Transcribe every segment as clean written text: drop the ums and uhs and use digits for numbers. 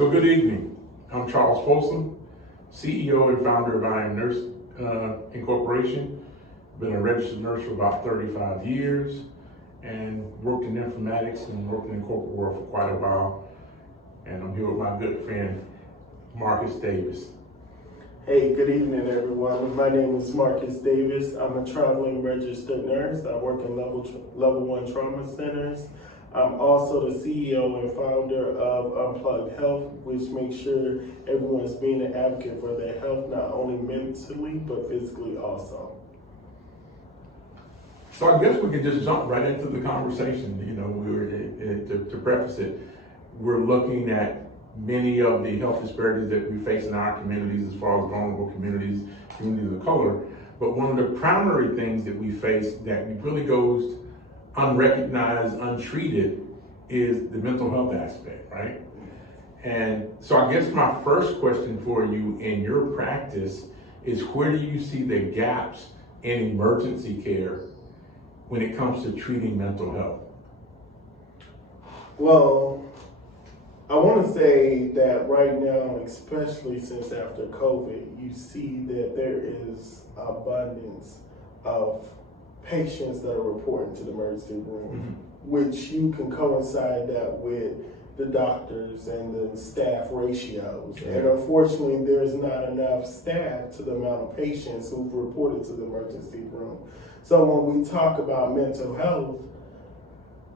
So good evening. I'm Charles Folsom, CEO and founder of IAMNURSE Incorporation. Been a registered nurse for about 35 years and worked in informatics and worked in the corporate world for quite a while. And I'm here with my good friend, Marcus Davis. Hey, good evening, everyone. My name is Marcus Davis. I'm a traveling registered nurse. I work in level 1 trauma centers. I'm also the CEO and founder of Unplugged Health, which makes sure everyone's being an advocate for their health, not only mentally, but physically also. So I guess we could just jump right into the conversation. You know, to preface it, we're looking at many of the health disparities that we face in our communities as far as vulnerable communities, communities of color. But one of the primary things that we face that really goes unrecognized, untreated, is the mental health aspect, right? And so I guess my first question for you in your practice is, where do you see the gaps in emergency care when it comes to treating mental health? Well, I want to say that right now, especially since after COVID, you see that there is abundance of patients that are reporting to the emergency room, which you can coincide that with the doctors and the staff ratios. And unfortunately, there's not enough staff to the amount of patients who've reported to the emergency room. So when we talk about mental health,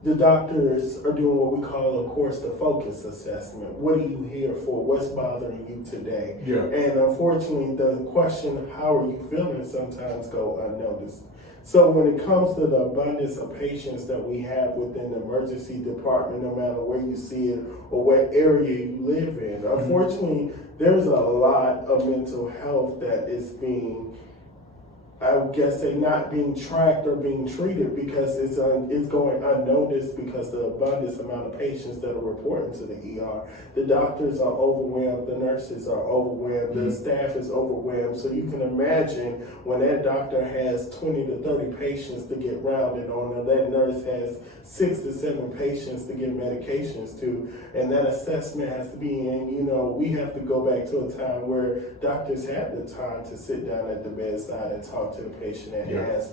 the doctors are doing what we call, of course, the focus assessment. What are you here for? What's bothering you today? Yeah. And unfortunately, the question, how are you feeling, sometimes go unnoticed. So when it comes to the abundance of patients that we have within the emergency department, no matter where you see it or what area you live in, unfortunately, there's a lot of mental health that is being, I would guess, not being tracked or being treated because it's going unnoticed because the abundance amount of patients that are reporting to the ER. The doctors are overwhelmed, the nurses are overwhelmed, the staff is overwhelmed. So you can imagine when that doctor has 20 to 30 patients to get rounded on, and that nurse has 6 to 7 patients to give medications to, and that assessment has to be in. You know, we have to go back to a time where doctors had the time to sit down at the bedside and talk to the patient and ask,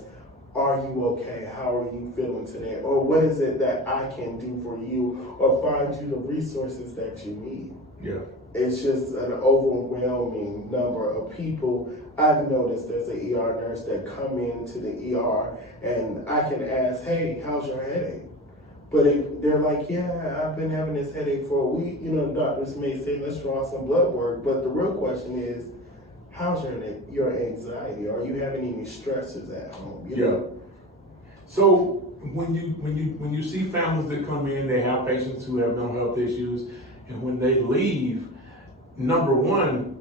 are you okay? How are you feeling today? Or what is it that I can do for you? Or find you the resources that you need. Yeah. It's just an overwhelming number of people. I've noticed as an ER nurse that come into the ER and I can ask, hey, how's your headache? But they're like, yeah, I've been having this headache for a week. You know, doctors may say, let's draw some blood work. But the real question is, how's your anxiety? Are you having any stresses at home? You know? So when you see families that come in, they have patients who have mental health issues, and when they leave, number one,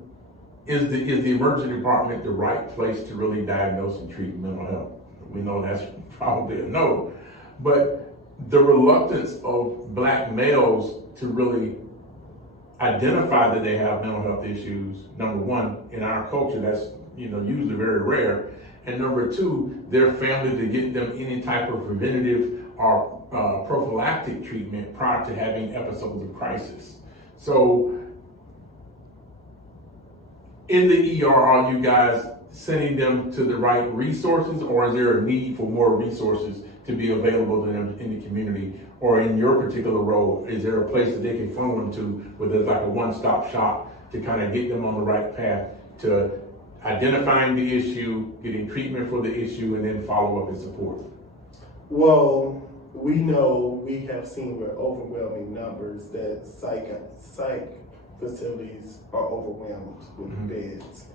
is the emergency department the right place to really diagnose and treat mental health? We know that's probably a no, but the reluctance of Black males to really identify that they have mental health issues, number one, in our culture, that's usually very rare. And number two, their family to get them any type of preventative or prophylactic treatment prior to having episodes of crisis. So in the ER, are you guys sending them to the right resources, or is there a need for more resources to be available to them in the community? Or in your particular role, is there a place that they can phone them to where there's like a one-stop shop to kind of get them on the right path to identifying the issue, getting treatment for the issue, and then follow up and support? Well, we know, we have seen with overwhelming numbers that psych facilities are overwhelmed with beds.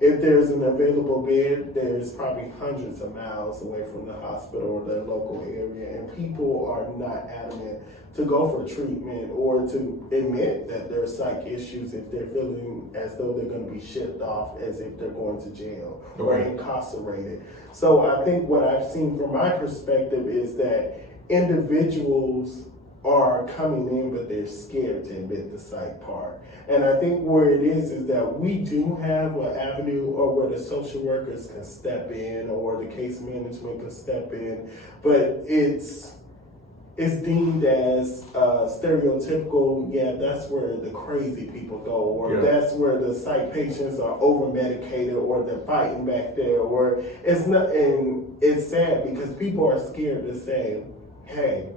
If there's an available bed, there's probably hundreds of miles away from the hospital or the local area, and people are not adamant to go for treatment or to admit that there's psych issues if they're feeling as though they're going to be shipped off as if they're going to jail or incarcerated. So I think what I've seen from my perspective is that individuals are coming in, but they're scared to admit the psych part. And I think where it is that we do have an avenue or where the social workers can step in or the case management can step in, but it's it's deemed as stereotypical. Yeah, that's where the crazy people go, or that's where the psych patients are over medicated, or they're fighting back there, or it's not. And it's sad because people are scared to say, "Hey,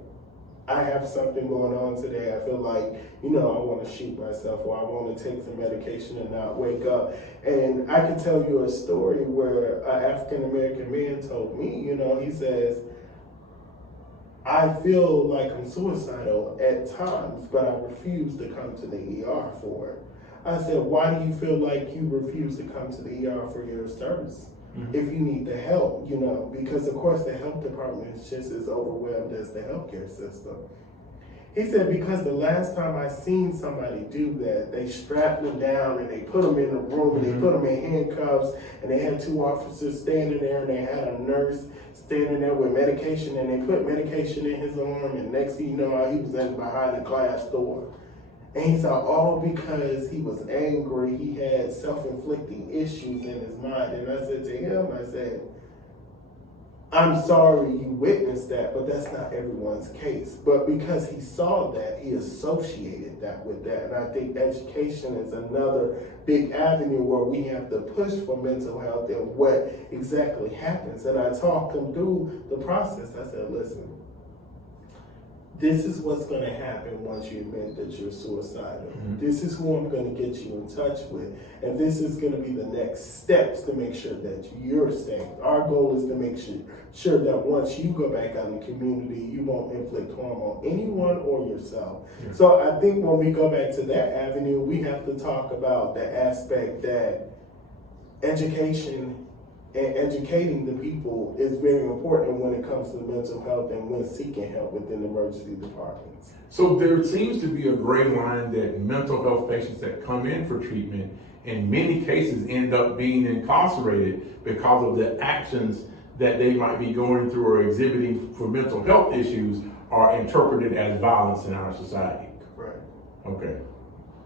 I have something going on today. I feel like, I want to shoot myself, or I want to take some medication and not wake up." And I can tell you a story where an African American man told me, he says, "I feel like I'm suicidal at times, but I refuse to come to the ER for it." I said, "Why do you feel like you refuse to come to the ER for your service? If you need the help, because of course the health department is just as overwhelmed as the healthcare system." He said, "Because the last time I seen somebody do that, they strapped them down and they put them in a room and they put them in handcuffs, and they had 2 officers standing there, and they had a nurse standing there with medication, and they put medication in his arm, and next thing you know, he was in behind a glass door." And he said, all because he was angry, he had self-inflicting issues in his mind. And I said to him, I said, "I'm sorry you witnessed that, but that's not everyone's case." But because he saw that, he associated that with that. And I think education is another big avenue where we have to push for mental health and what exactly happens. And I talked him through the process. I said, "Listen, this is what's going to happen once you admit that you're suicidal. This is who I'm going to get you in touch with. And this is going to be the next steps to make sure that you're safe. Our goal is to make sure that once you go back out in the community, you won't inflict harm on anyone or yourself." So I think when we go back to that avenue, we have to talk about the aspect that education and educating the people is very important when it comes to mental health and when seeking help within emergency departments. So there seems to be a gray line that mental health patients that come in for treatment in many cases end up being incarcerated because of the actions that they might be going through or exhibiting for mental health issues are interpreted as violence in our society. Right. Okay.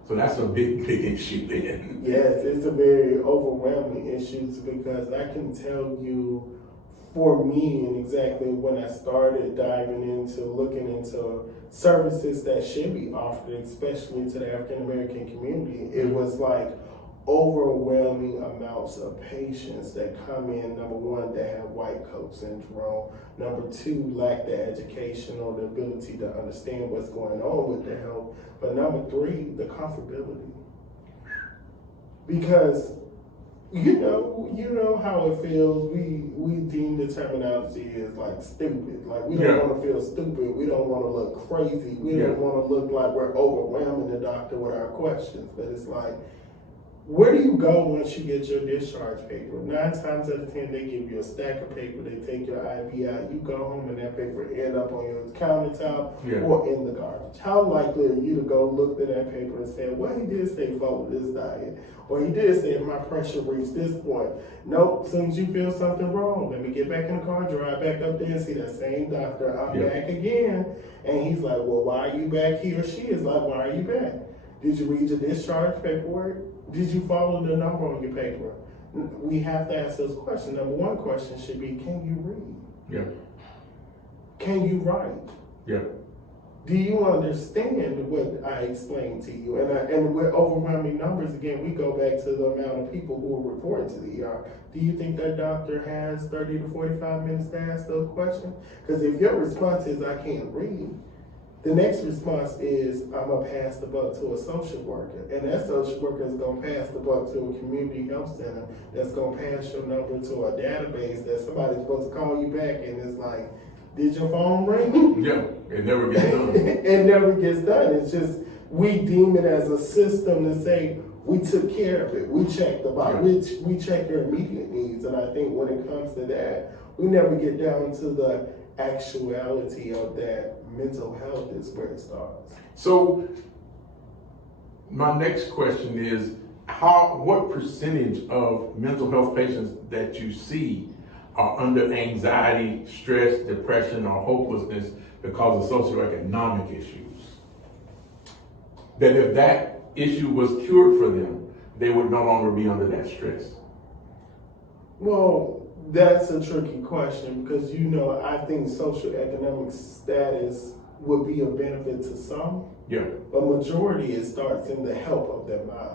So that's a big issue then. Yes, it's a very overwhelming issue because I can tell you, for me, and exactly when I started diving into looking into services that should be offered, especially to the African American community, it was like overwhelming amounts of patients that come in, number one, that have white coat syndrome, number two, lack the education or the ability to understand what's going on with their health, but number three, the comfortability. Because you know how it feels. We deem the terminology as like stupid. Like we don't want to feel stupid. We don't want to look crazy. We don't want to look like we're overwhelming the doctor with our questions. But it's like, where do you go once you get your discharge paper? 9 times out of 10, they give you a stack of paper. They take your IV out. You go home and that paper end up on your countertop or in the garbage. How likely are you to go look at that paper and say, well, he did say follow this diet, or he did say my pressure reached this point. Nope, as soon as you feel something wrong, let me get back in the car, drive back up there and see that same doctor. I'm back again. And he's like, well, why are you back? He or she is like, why are you back? Did you read your discharge paperwork? Did you follow the number on your paper? We have to ask those questions. Number one question should be, can you read? Yeah. Can you write? Yeah. Do you understand what I explained to you? And with overwhelming numbers, again, we go back to the amount of people who are reporting to the ER. Do you think that doctor has 30 to 45 minutes to ask those questions? Because if your response is, I can't read, the next response is, I'm going to pass the buck to a social worker. And that social worker is going to pass the buck to a community health center that's going to pass your number to a database that somebody's supposed to call you back, and it's like, did your phone ring? Yeah, it never gets done. It never gets done. It's just, we deem it as a system to say, we took care of it. We checked the box. We checked their immediate needs. And I think when it comes to that, we never get down to the actuality of that. Mental health is where it starts. So my next question is, what percentage of mental health patients that you see are under anxiety, stress, depression, or hopelessness because of socioeconomic issues? That if that issue was cured for them, they would no longer be under that stress. Well, that's a tricky question because, I think socioeconomic status would be a benefit to some, Yeah. a majority, it starts in the health of their mind.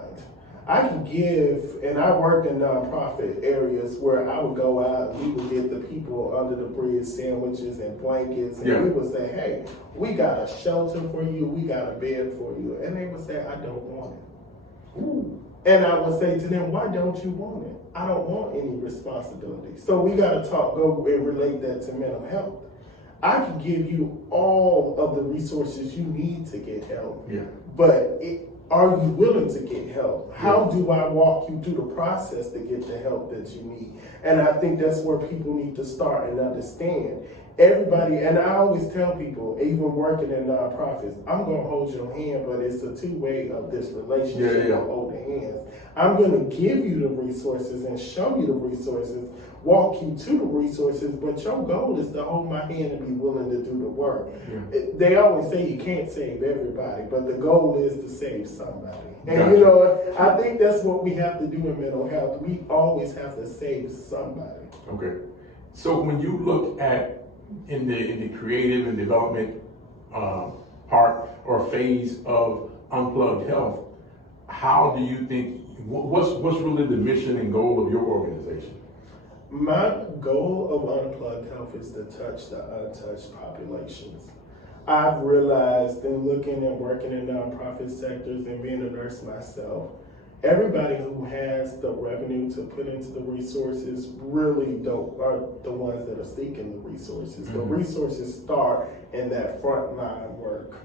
I can give, and I worked in nonprofit areas where I would go out and we would get the people under the bridge sandwiches and blankets, and we would say, hey, we got a shelter for you, we got a bed for you. And they would say, I don't want it. Ooh. And I would say to them, why don't you want it? I don't want any responsibility. So we got to go and relate that to mental health. I can give you all of the resources you need to get help, but are you willing to get help? How do I walk you through the process to get the help that you need? And I think that's where people need to start and understand. Everybody, and I always tell people, even working in nonprofits, I'm going to hold your hand, but it's a two-way of this relationship of holding hands. I'm going to give you the resources and show you the resources, walk you to the resources, but your goal is to hold my hand and be willing to do the work. They always say you can't save everybody, but the goal is to save somebody. And you know, I think that's what we have to do in mental health. We always have to save somebody. Okay. So when you look at in the creative and development part or phase of Unplugged Health, how do you think, what's really the mission and goal of your organization? My goal of Unplugged Health is to touch the untouched populations. I've realized in looking and working in nonprofit sectors and being a nurse myself, everybody who has the revenue to put into the resources really are the ones that are seeking the resources. The resources start in that frontline work.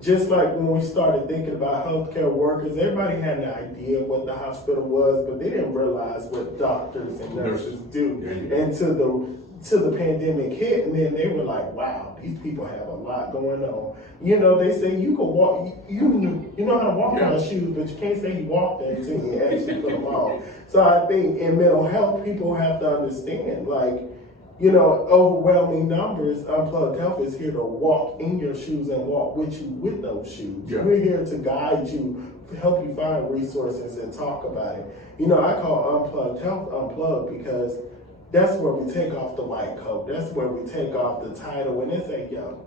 Just like when we started thinking about healthcare workers, everybody had an idea of what the hospital was, but they didn't realize what doctors and nurses do. Until the pandemic hit, and then they were like, wow, these people have a lot going on. You know, they say you can walk, you know how to walk on shoes, but you can't say you walked there until you actually put them on. So I think in mental health, people have to understand, like, you know, overwhelming numbers, Unplugged Health is here to walk in your shoes and walk with you with those shoes. We're here to guide you, help you find resources and talk about it. You know, I call Unplugged Health Unplugged because that's where we take off the white coat. That's where we take off the title and they say, yo,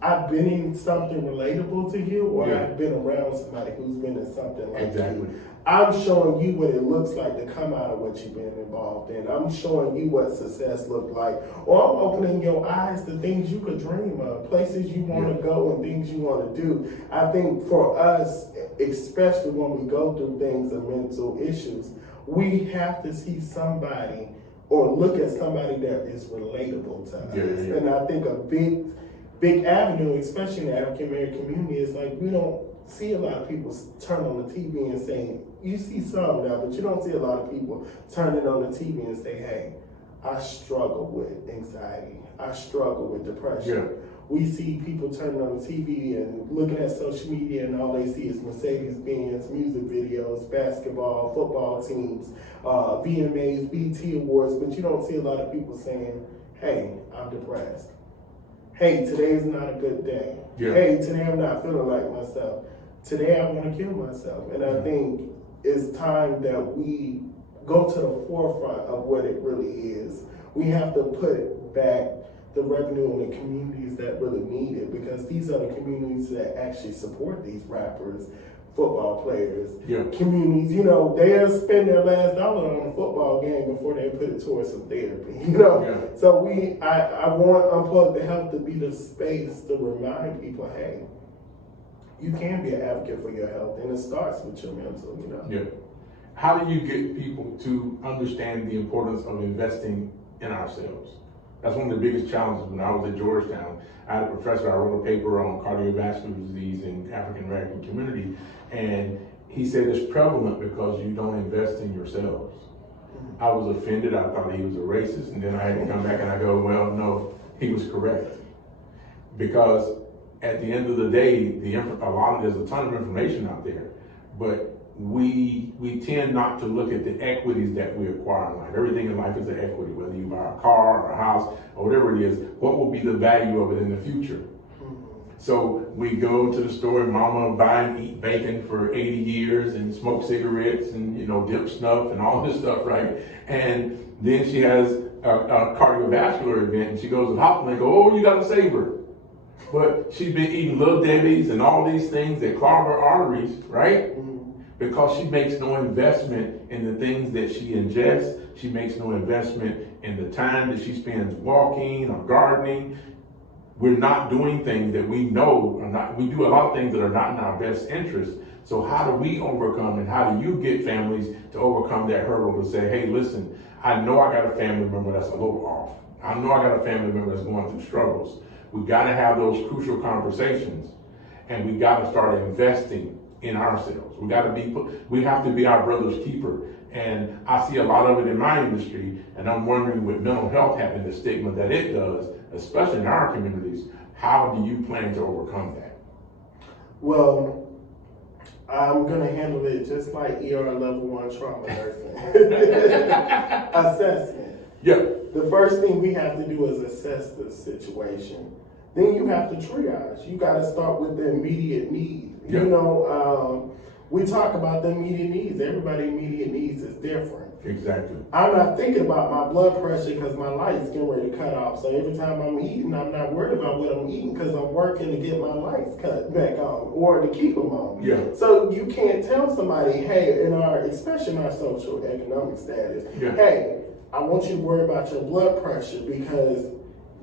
I've been in something relatable to you, or I've been around somebody who's been in something like you. I'm showing you what it looks like to come out of what you've been involved in. I'm showing you what success looked like. Or I'm opening your eyes to things you could dream of, places you want to go and things you want to do. I think for us, especially when we go through things of mental issues, we have to see somebody or look at somebody that is relatable to us. And I think a big avenue, especially in the African American community, is like we don't see a lot of people turn on the TV and saying, you see some now, but you don't see a lot of people turning on the TV and say, hey, I struggle with anxiety. I struggle with depression. We see people turning on the TV and looking at social media and all they see is Mercedes-Benz, music videos, basketball, football teams, VMAs, BT Awards, but you don't see a lot of people saying, hey, I'm depressed. Hey, today's not a good day. Hey, today I'm not feeling like myself. Today I want to kill myself. And I think it's time that we go to the forefront of what it really is. We have to put back the revenue in the communities that really need it, because these are the communities that actually support these rappers, football players, communities, you know, they'll spend their last dollar on a football game before they put it towards some therapy, you know? So I want Unplugged Health to be the space to remind people, hey, you can be an advocate for your health, and it starts with your mental, you know? How do you get people to understand the importance of investing in ourselves? That's one of the biggest challenges. When I was at Georgetown, I had a professor, I wrote a paper on cardiovascular disease in African American community, and he said it's prevalent because you don't invest in yourselves. I was offended, I thought he was a racist, and then I had to come back and I go, well, no, he was correct. Because at the end of the day, there's a ton of information out there, but we tend not to look at the equities that we acquire in life. Everything in life is an equity, whether you buy a car or a house or whatever it is, what will be the value of it in the future? So we go to the store and mama buy and eat bacon for 80 years and smoke cigarettes and, you know, dip snuff and all this stuff, right? And then she has a cardiovascular event and she goes to the hospital and they go, oh, you gotta save her. But she's been eating Little Debbie's and all these things that clog her arteries, right? Because she makes no investment in the things that she ingests. She makes no investment in the time that she spends walking or gardening. We're not doing things that we know are not, we do a lot of things that are not in our best interest. So how do we overcome, and how do you get families to overcome that hurdle to say, hey, listen, I know I got a family member that's a little off. I know I got a family member that's going through struggles. We got to have those crucial conversations, and we got to start investing in ourselves. We have to be our brother's keeper. And I see a lot of it in my industry, and I'm wondering, with mental health having the stigma that it does, especially in our communities, how do you plan to overcome that? Well, I'm gonna handle it just like ER level 1 trauma nursing. Assessment. Yeah. The first thing we have to do is assess the situation. Then you have to triage. You got to start with the immediate need. Yeah. You know, we talk about the immediate needs. Everybody's immediate needs is different. Exactly. I'm not thinking about my blood pressure because my lights getting ready to cut off. So every time I'm eating, I'm not worried about what I'm eating because I'm working to get my lights cut back on or to keep them on. Yeah. So you can't tell somebody, hey, especially in our social economic status, hey, I want you to worry about your blood pressure because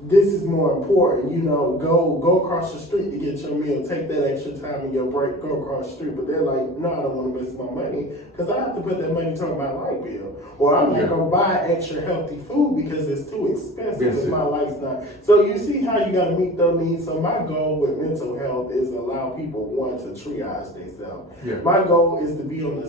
this is more important. You know, go across the street to get your meal. Take that extra time in your break. Go across the street. But they're like, no, I don't want to waste my money because I have to put that money toward my light bill, or I'm not gonna buy extra healthy food because it's too expensive. Because my life's not. So you see how you got to meet those needs. So my goal with mental health is allow people to triage themselves. Yeah. My goal is to be on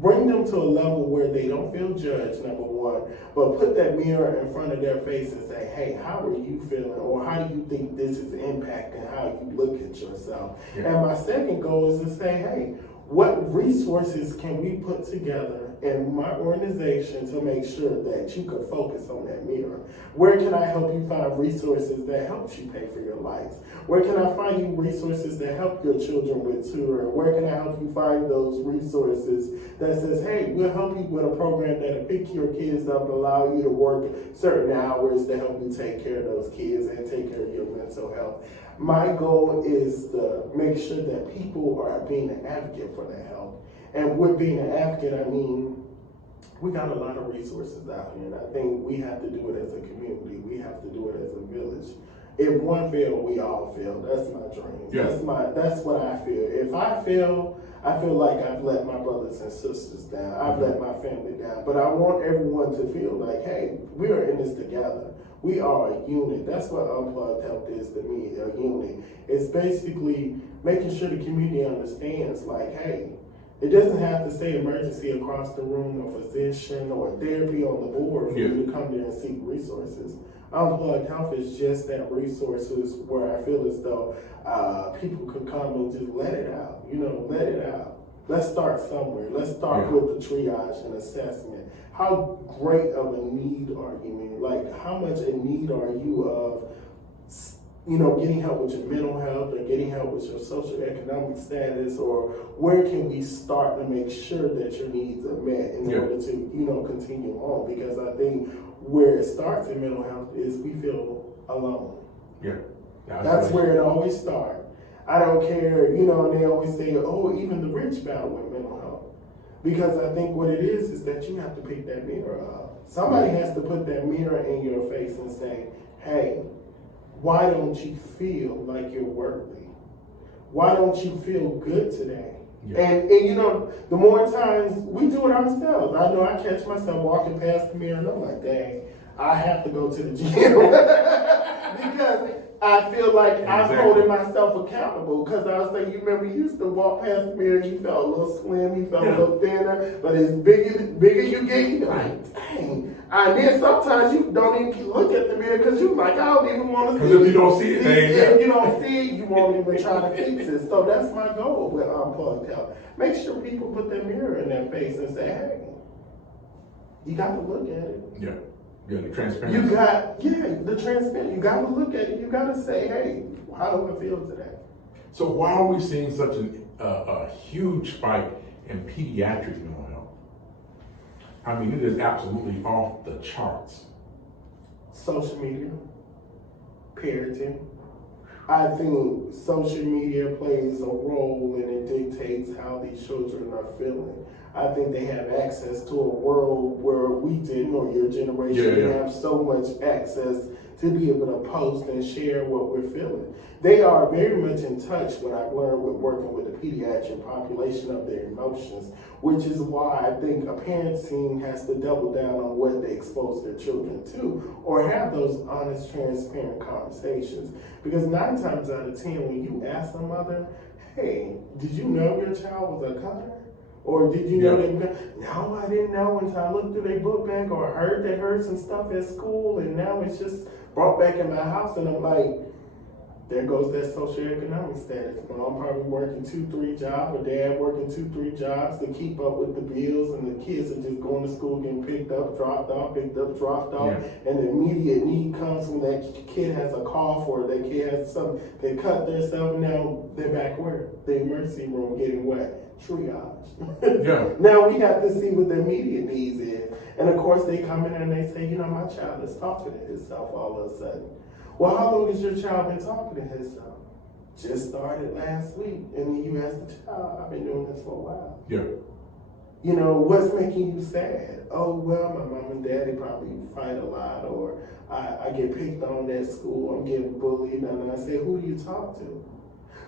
bring them to a level where they don't feel judged, number one, but put that mirror in front of their face and say, hey, how are you feeling? Or how do you think this is impacting how you look at yourself? Yeah. And my second goal is to say, hey, what resources can we put together in my organization to make sure that you can focus on that mirror? Where can I help you find resources that helps you pay for your lights? Where can I find you resources that help your children with tutoring? Where can I help you find those resources that says, hey, we'll help you with a program that'll pick your kids up and allow you to work certain hours to help you take care of those kids and take care of your mental health? My goal is to make sure that people are being an advocate for their health. And with being an advocate, I mean, we got a lot of resources out here, and I think we have to do it as a community. We have to do it as a village. If one fail, we all fail. That's my dream. Yeah. That's what I feel. If I fail, I feel like I've let my brothers and sisters down. I've let my family down. But I want everyone to feel like, hey, we are in this together. We are a unit. That's what Unplugged Health is to me, a unit. It's basically making sure the community understands, like, hey, it doesn't have to say emergency across the room, or physician, or therapy on the board for you to come there and seek resources. Unplugged Health is just that resources where I feel as though people could come and just let it out. You know, let it out. Let's start somewhere. Let's start with the triage and assessment. How great of a need are you in? Like, how much in need are you of, you know, getting help with your mental health or getting help with your social economic status, or where can we start to make sure that your needs are met in order to, you know, continue on? Because I think where it starts in mental health is we feel alone. Yeah. That's where it always starts. I don't care, you know, and they always say, oh, even the rich battle with mental health. Because I think what it is that you have to pick that mirror up. Somebody has to put that mirror in your face and say, hey, why don't you feel like you're worthy? Why don't you feel good today? Yeah. And you know, the more times we do it ourselves. I know I catch myself walking past the mirror and I'm like, dang, I have to go to the gym. Because I feel like I'm holding myself accountable. Because I was like, you remember you used to walk past the mirror and you felt a little slim, you felt a little thinner, but as bigger you get, you're like, dang. And then sometimes you don't even look at the mirror because you're like, I don't even want to see it. Because if you don't see it, if you don't see it, you won't even try to fix it. So that's my goal with Unplugged Health. Make sure people put their mirror in their face and say, hey, you got to look at it. Yeah. Yeah, the transparency. The transparency. You got to look at it. You got to say, hey, how do I feel today? So why are we seeing such a huge spike in pediatric mental health? I mean, it is absolutely off the charts. Social media, parenting, I think social media plays a role and it dictates how these children are feeling. I think they have access to a world where we didn't, or your generation didn't have so much access to be able to post and share what we're feeling. They are very much in touch, what I've learned with working with the pediatric population, of their emotions, which is why I think a parents team has to double down on what they expose their children to, or have those honest, transparent conversations. Because 9 times out of 10, when you ask a mother, hey, did you know your child was a cutter? Or did you know that? No, I didn't know until I looked through their book bag, or I heard they heard some stuff at school, and now it's just brought back in my house. And I'm like, there goes that socioeconomic status. Mom probably working 2-3 jobs, or dad working 2-3 jobs to keep up with the bills, and the kids are just going to school, getting picked up, dropped off, picked up, dropped off, and the immediate need comes when that kid has a cough or that kid has something, they cut themselves, and now they're back where? The emergency room getting what? Triage. Now we have to see what their immediate needs is. And of course they come in and they say, you know, my child is talking to himself all of a sudden. Well, how long has your child been talking to himself? Just started last week. And then you ask the child, I've been doing this for a while. You know, what's making you sad? Oh, well, my mom and daddy probably fight a lot, or I get picked on at school, I'm getting bullied. And I say, who do you talk to?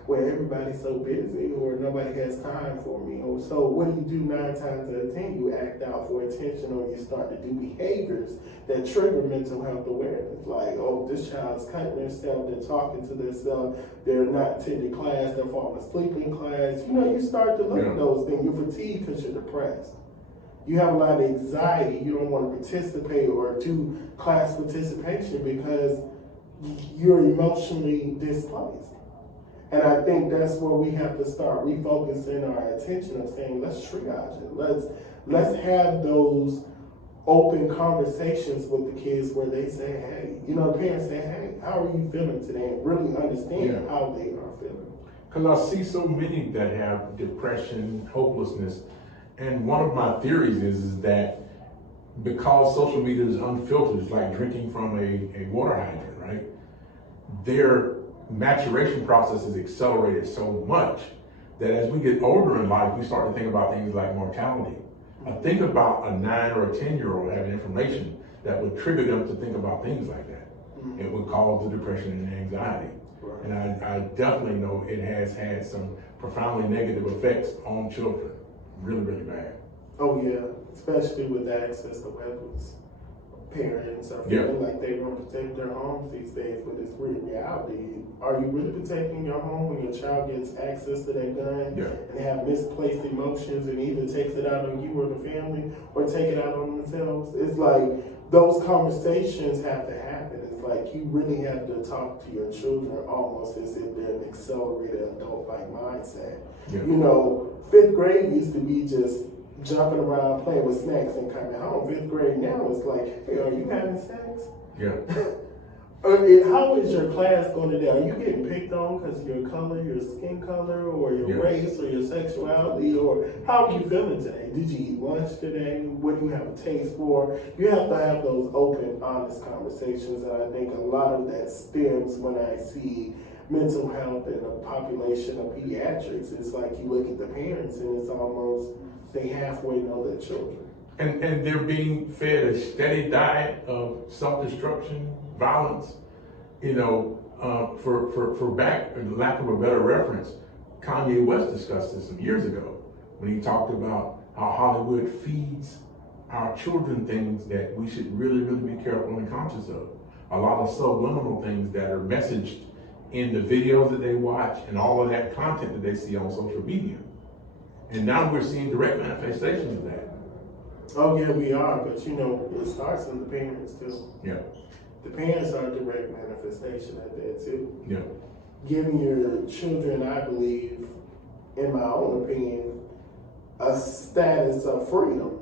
Well, everybody's so busy, or nobody has time for me. Or so what do you do 9 times out of 10? You act out for attention, or you start to do behaviors that trigger mental health awareness. Like, oh, this child's cutting themselves, they're talking to themselves, they're not attending class, they're falling asleep in class. You know, you start to look at those things. You're fatigued because you're depressed. You have a lot of anxiety. You don't want to participate or do class participation because you're emotionally displaced. And I think that's where we have to start refocusing our attention of saying, let's triage it. Let's have those open conversations with the kids where they say, hey, you know, the parents say, hey, how are you feeling today? And really understand how they are feeling. Because I see so many that have depression, hopelessness. And one of my theories is that because social media is unfiltered, it's like drinking from a water hydrant, right? Their maturation process is accelerated so much that as we get older in life, we start to think about things like mortality. I think about a 9 or a 10-year-old having information that would trigger them to think about things like that. It would cause the depression and anxiety. And I definitely know it has had some profoundly negative effects on children. Really, really bad. Oh yeah, especially with access to weapons. Parents are feeling like they want to protect their homes these days, but it's real reality. Are you really protecting your home when your child gets access to that gun and have misplaced emotions and either takes it out on you or the family or take it out on themselves? It's like those conversations have to happen. It's like you really have to talk to your children almost as if they're an accelerated adult-like mindset. You know, 5th grade used to be just jumping around playing with snacks and coming home. 5th grade now is like, hey, are you having sex? How is your class going today? Are you getting picked on because of your color, your skin color, or your race, or your sexuality, or how are you feeling today? Did you eat lunch today? What do you have a taste for? You have to have those open, honest conversations, and I think a lot of that stems when I see mental health in a population of pediatrics. It's like you look at the parents and it's almost they halfway know their children. And they're being fed a steady diet of self-destruction, violence. You know, for lack of a better reference, Kanye West discussed this some years ago when he talked about how Hollywood feeds our children things that we should really, really be careful and conscious of. A lot of subliminal things that are messaged in the videos that they watch and all of that content that they see on social media. And now we're seeing direct manifestations of that. Oh yeah, we are, but you know, it starts in the parents too. The parents are a direct manifestation of that too. Giving your children, I believe, in my own opinion, a status of freedom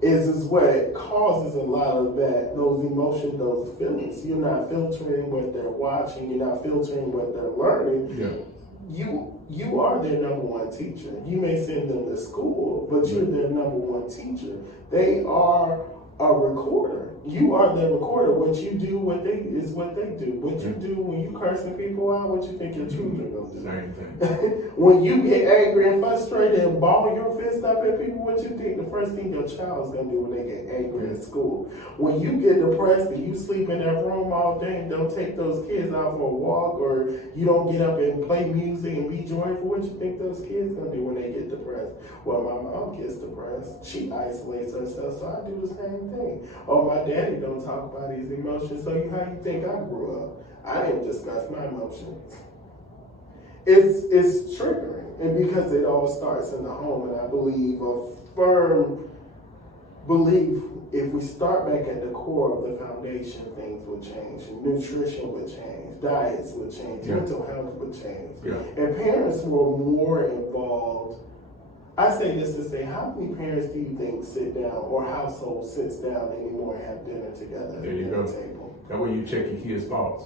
is what causes a lot of that, those emotions, those feelings. You're not filtering what they're watching, you're not filtering what they're learning. You are their number one teacher. You may send them to school, but you're their number one teacher. They are a recorder. you are the recorder. What you do, what they do. What you do when you cursing people out, what you think your children gonna do? Same thing. When you get angry and frustrated and ball your fist up at people, what you think the first thing your child's gonna do when they get angry at school? When you get depressed and you sleep in that room all day and don't take those kids out for a walk, or you don't get up and play music and be joyful, what you think those kids gonna do when they get depressed? Well, my mom gets depressed. She isolates herself, so I do the same thing. Oh, my daddy don't talk about his emotions, so how you think I grew up? I didn't discuss my emotions. It's triggering, and because it all starts in the home, and I believe a firm belief, if we start back at the core of the foundation, things will change. Nutrition would change, diets would change, mental health would change, and parents were more involved. I say this to say, how many parents do you think sit down, or household sits down anymore and have dinner together at the table? That way you check your kids' thoughts.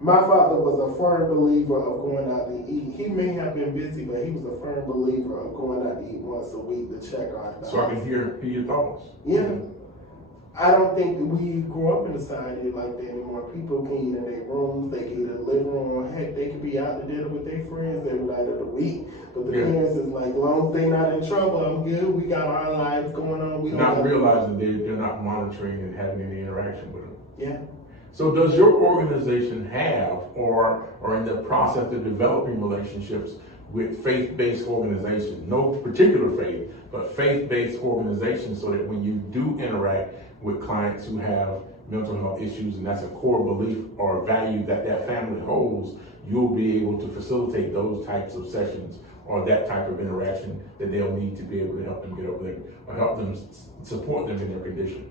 My father was a firm believer of going out to eat. He may have been busy, but he was a firm believer of going out to eat once a week to check our thoughts. So I can hear your thoughts. Yeah. I don't think that we grow up in a society like that anymore. People can eat in their rooms, they can eat in the living room, or heck, they can be out to dinner with their friends every night of the week. But the parents is like, long as they not in trouble, I'm good. We got our lives going on. We not realizing they're not monitoring and having any interaction with them. Yeah. So does your organization have or in the process of developing relationships with faith-based organizations, no particular faith, but faith-based organizations, so that when you do interact with clients who have mental health issues, and that's a core belief or value that family holds, you'll be able to facilitate those types of sessions or that type of interaction that they'll need to be able to help them get over there or help them support them in their condition?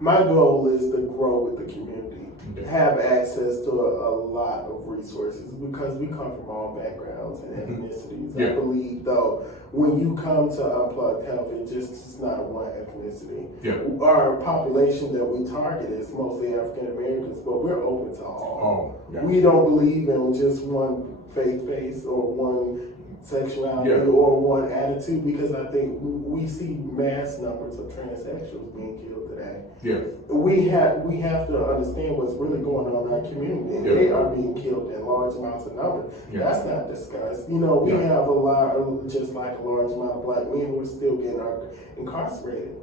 My goal is to grow with the community, have access to a lot of resources, because we come from all backgrounds and ethnicities. I believe, though, when you come to Unplugged Health, it just is not one ethnicity. Our population that we target is mostly African Americans, but we're open to all. We don't believe in just one faith base or one sexuality or one attitude, because I think we see mass numbers of transsexuals being killed today. We have to understand what's really going on in our community, and they are being killed in large amounts of numbers. That's not discussed. You know, we have a lot, just like a large amount of black men who are still getting incarcerated,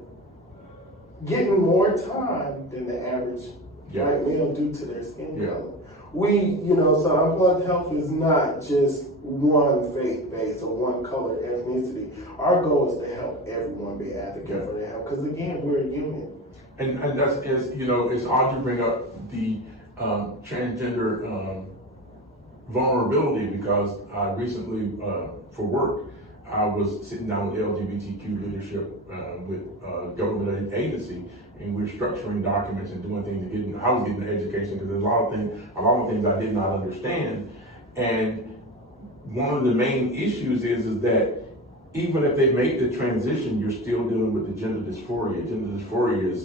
getting more time than the average white male due to their skin color. So Unplugged Health is not just one faith base or one color ethnicity. Our goal is to help everyone be advocate for their health, because again, we're a union. And that's, it's odd you bring up the transgender vulnerability, because I recently, for work, I was sitting down with LGBTQ leadership with a government agency, and we're structuring documents and doing things I was getting the education, because there's a lot of things I did not understand. And one of the main issues is that even if they make the transition, you're still dealing with the gender dysphoria. Gender dysphoria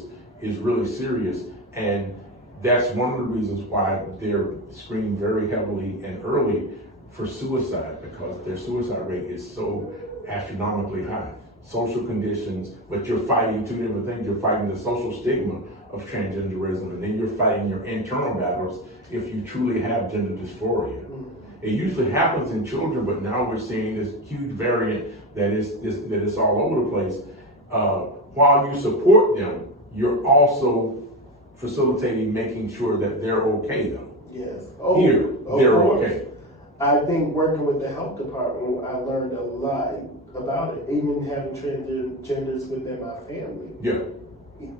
is really serious, and that's one of the reasons why they're screening very heavily and early for suicide, because their suicide rate is so astronomically high. Social conditions, but you're fighting two different things. You're fighting the social stigma of transgenderism, and then you're fighting your internal battles if you truly have gender dysphoria. It usually happens in children, but now we're seeing this huge variant that is all over the place. While you support them, you're also facilitating making sure that they're okay, though. Yes. They're okay. I think working with the health department, I learned a lot about it, even having transgenders within my family.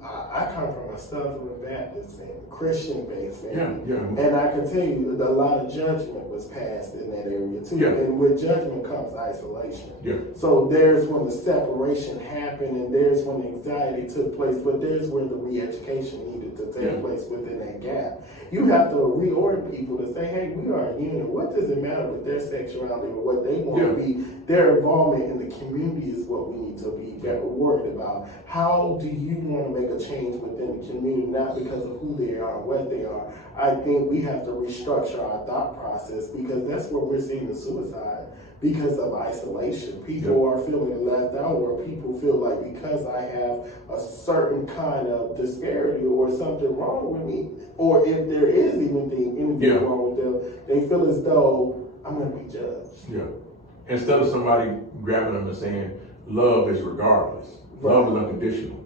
I come from a Southern Baptist family, Christian-based family, and I can tell you that a lot of judgment was passed in that area too. And with judgment comes isolation. So there's when the separation happened, and there's when the anxiety took place, but there's where the re-education needed to take place within that gap. You have to reorder people to say, hey, we are a unit. What does it matter with their sexuality or what they want to be? Their involvement in the community is what we need to be worried about. How do you want to make a change within the community, not because of who they are or what they are? I think we have to restructure our thought process, because that's where we're seeing the suicide. because of isolation. People are feeling left out, or people feel like because I have a certain kind of disparity or something wrong with me, or if there is anything wrong with them, they feel as though I'm going to be judged. Yeah. Instead of somebody grabbing them and saying, love is regardless. Love is unconditional.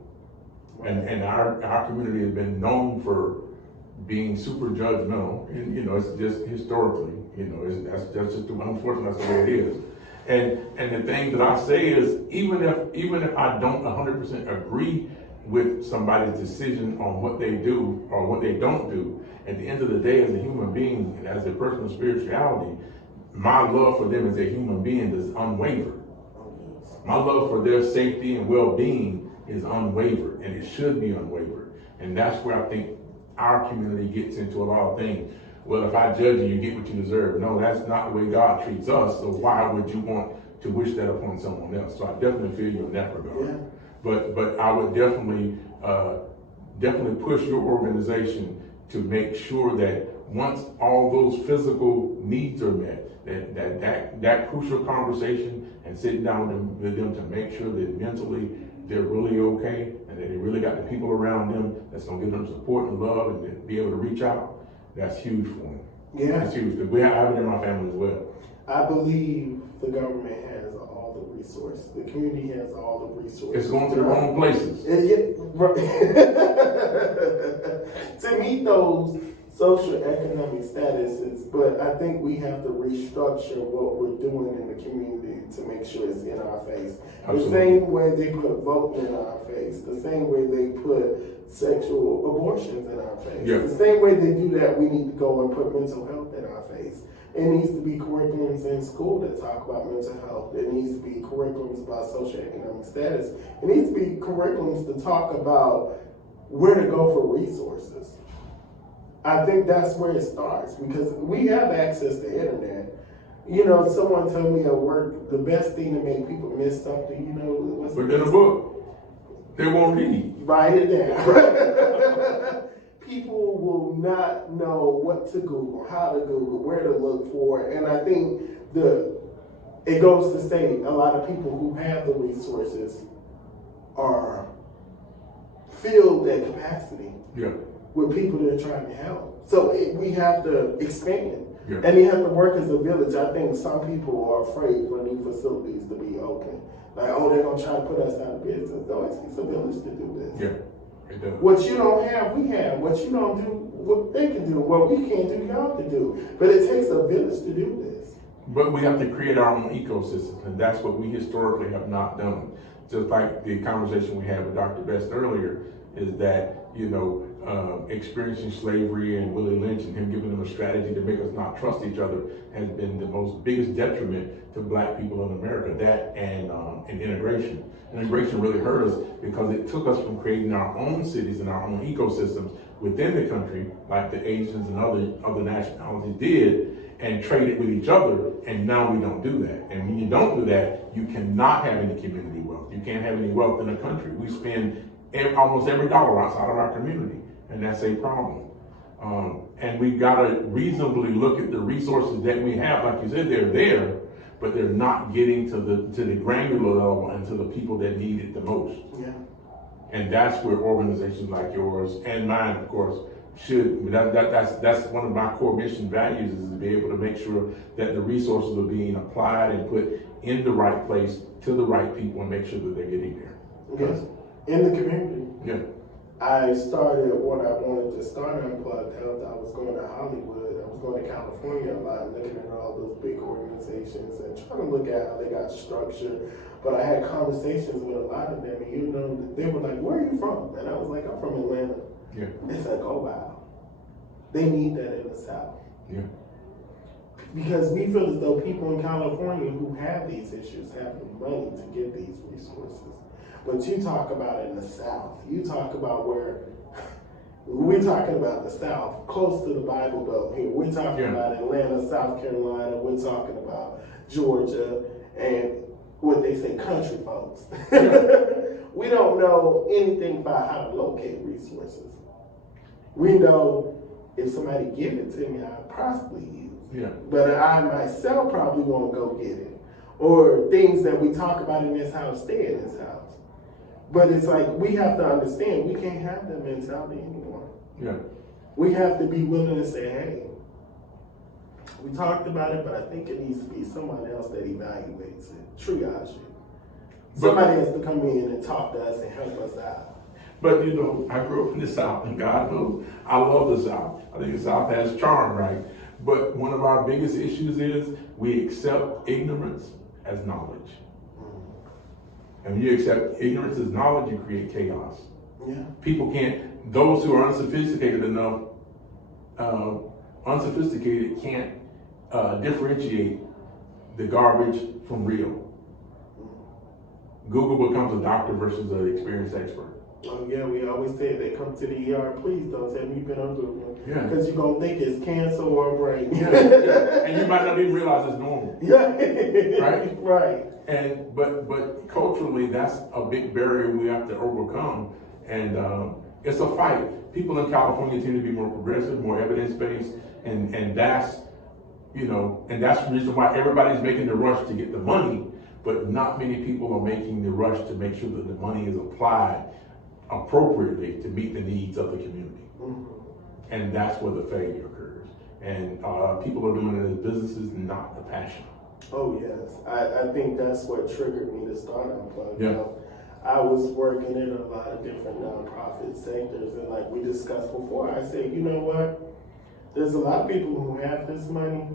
And our community has been known for being super judgmental, and it's just historically, that's just unfortunately that's the way it is. And the thing that I say is, even if I don't 100% agree with somebody's decision on what they do or what they don't do, at the end of the day, as a human being and as a person of spirituality, my love for them as a human being is unwavering. My love for their safety and well-being is unwavering, and it should be unwavering. And that's where I think our community gets into a lot of things. Well, if I judge you, you get what you deserve. No, that's not the way God treats us. So why would you want to wish that upon someone else? So I definitely feel you in that regard. Yeah. But I would definitely push your organization to make sure that once all those physical needs are met, that crucial conversation and sitting down with them to make sure that mentally they're really okay and that they really got the people around them that's going to give them support and love and then be able to reach out, that's huge for them. Yeah. That's huge. Because I have it in my family as well. I believe the government has all the resources. The community has all the resources. It's going to the wrong places. To meet those socioeconomic statuses, but I think we have to restructure what we're doing in the community to make sure it's in our face. Absolutely. The same way they put voting in our face, the same way they put sexual abortions in our face, the same way they do that, we need to go and put mental health in our face. It needs to be curriculums in school that talk about mental health. There needs to be curriculums about socioeconomic status. It needs to be curriculums to talk about where to go for resources. I think that's where it starts, because we have access to internet. Someone told me at work, the best thing to make people miss something, what's put it in a book. They won't read. Write it down. People will not know what to Google, how to Google, where to look for. And I think it goes to say a lot of people who have the resources are filled at capacity. Yeah. With people that are trying to help. So we have to expand. Yeah. And you have to work as a village. I think some people are afraid for new facilities to be open. Like, they're going to try to put us out of business. No, it takes a village to do this. Yeah, it does. What you don't have, we have. What you don't do, what they can do. What we can't do, y'all can do. But it takes a village to do this. But we have to create our own ecosystem, and that's what we historically have not done. Just like the conversation we had with Dr. Best earlier, is that, experiencing slavery and Willie Lynch and him giving them a strategy to make us not trust each other has been the biggest detriment to Black people in America. That and integration. Integration really hurt us because it took us from creating our own cities and our own ecosystems within the country, like the Asians and other nationalities did, and traded with each other, and now we don't do that. And when you don't do that, you cannot have any community wealth. You can't have any wealth in a country. We spend almost every dollar outside of our community, and that's a problem. And we gotta reasonably look at the resources that we have. Like you said, they're there, but they're not getting to the granular level and to the people that need it the most. Yeah. And that's where organizations like yours and mine, of course, should. That's one of my core mission values, is to be able to make sure that the resources are being applied and put in the right place to the right people, and make sure that they're getting there. Yes. In the community. Yeah. I started what I wanted to start Unplugged Health. I was going to Hollywood. I was going to California a lot, looking at all those big organizations and trying to look at how they got structured. But I had conversations with a lot of them, and they were like, "Where are you from?" And I was like, "I'm from Atlanta." Yeah. It's like, "Oh wow, they need that in the South." Yeah. Because we feel as though people in California who have these issues have the money to get these resources. But you talk about in the South. You talk about we're talking about the South, close to the Bible Belt here. We're talking about Atlanta, South Carolina. We're talking about Georgia and what they say, country folks. We don't know anything about how to locate resources. We know if somebody give it to me, I'll possibly use it. Yeah. But I myself probably won't go get it. or things that we talk about in this house stay in this house. But it's like, we have to understand we can't have that mentality anymore. Yeah. We have to be willing to say, hey, we talked about it, but I think it needs to be someone else that evaluates it, triage it. Somebody has to come in and talk to us and help us out. But you know, I grew up in the South, and God knows I love the South. I think the South has charm, right? But one of our biggest issues is we accept ignorance as knowledge. And when you accept ignorance as knowledge, you create chaos. Yeah. People can't, those who are unsophisticated enough, can't differentiate the garbage from real. Google becomes a doctor versus an experienced expert. Oh yeah, we always say they come to the ER, please don't tell me you've been on Google. Yeah. Because you're going to think it's cancer or brain. Yeah. And you might not even realize it's normal. Yeah. Right? Right. And but culturally, that's a big barrier we have to overcome. And it's a fight. People in California tend to be more progressive, more evidence-based, and that's, you know, and that's the reason why everybody's making the rush to get the money, but not many people are making the rush to make sure that the money is applied appropriately to meet the needs of the community. Mm-hmm. And that's where the failure occurs. And people are doing it as businesses, not the passion. Oh yes, I think that's what triggered me to start Unplugged. Yeah. You know, I was working in a lot of different nonprofit sectors, and like we discussed before, I said, you know what? There's a lot of people who have this money,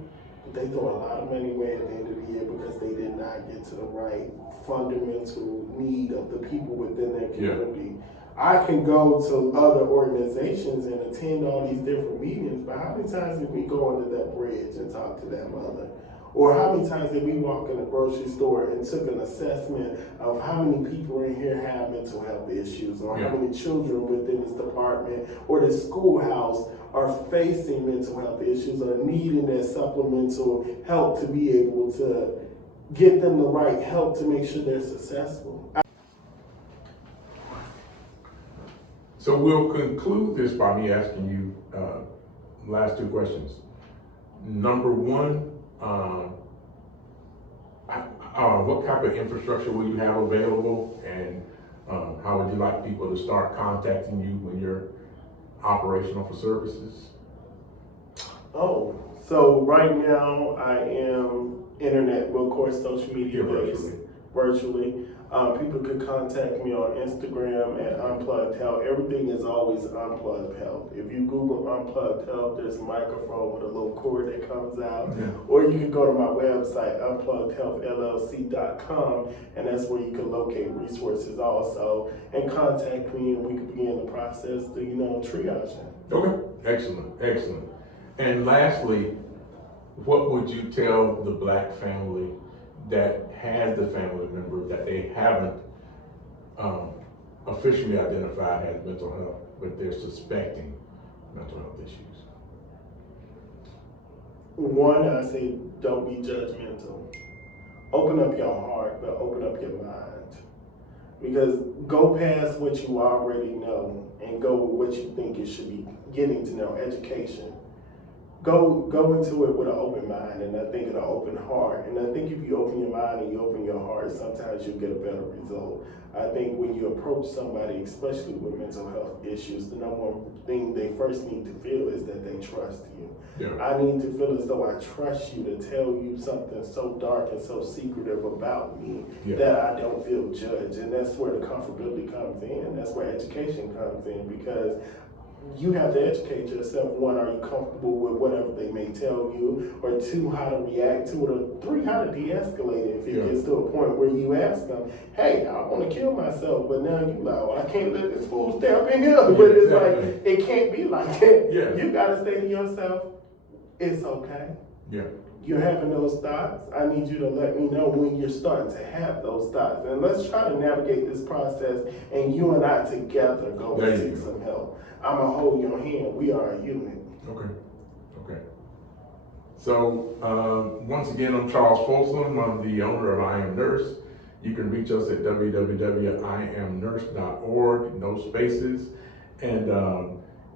but they throw a lot of money away at the end of the year because they did not get to the right fundamental need of the people within their community. Yeah. I can go to other organizations and attend all these different meetings, but how many times did we go under that bridge and talk to that mother? Or how many times did we walk in a grocery store and took an assessment of how many people in here have mental health issues, or how many children within this department or this schoolhouse are facing mental health issues or needing that supplemental help to be able to get them the right help to make sure they're successful. So we'll conclude this by me asking you last two questions. Number one, what type of infrastructure will you have available, and how would you like people to start contacting you when you're operational for services? Oh, so right now I am internet, well, of course, social media based, virtually. People can contact me on Instagram at Unplugged Health. Everything is always Unplugged Health. If you Google Unplugged Health, there's a microphone with a little cord that comes out. Yeah. Or you can go to my website, unpluggedhealthllc.com, and that's where you can locate resources also, and contact me, and we can begin the process to, triage it. Okay, excellent. And lastly, what would you tell the Black family that has the family member that they haven't officially identified as mental health, but they're suspecting mental health issues? One, I say don't be judgmental. Open up your heart, but open up your mind. Because go past what you already know and go with what you think you should be getting to know, education. Go into it with an open mind, and I think an open heart. And I think if you open your mind and you open your heart, sometimes you'll get a better result. I think when you approach somebody, especially with mental health issues, the number one thing they first need to feel is that they trust you. Yeah. I need to feel as though I trust you to tell you something so dark and so secretive about me that I don't feel judged. And that's where the comfortability comes in. That's where education comes in, because you have to educate yourself. One, are you comfortable with whatever they may tell you? Or two, how to react to it? Or three, how to de-escalate it if it gets to a point where you ask them, hey, I want to kill myself, but now you like, well, I can't let this fool stay up in here. But it's like, it can't be like that. Yeah. You got to say to yourself, it's okay. Yeah. You're having those thoughts. I need you to let me know when you're starting to have those thoughts. And let's try to navigate this process, and you and I together go and seek some help. I'm going to hold your hand. We are a unit. Okay. So, once again, I'm Charles Folsom. I'm the owner of IAMNURSE. You can reach us at www.iamnurse.org, no spaces. And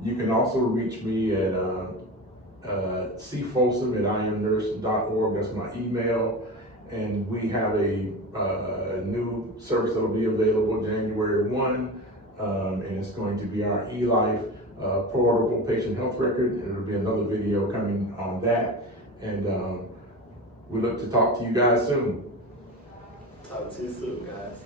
you can also reach me at cfolsom@iamnurse.org. That's my email. And we have a new service that will be available January 1, and it's going to be our eLife portable patient health record, and it'll be another video coming on that. And we look to talk to you guys soon. Talk to you soon, guys.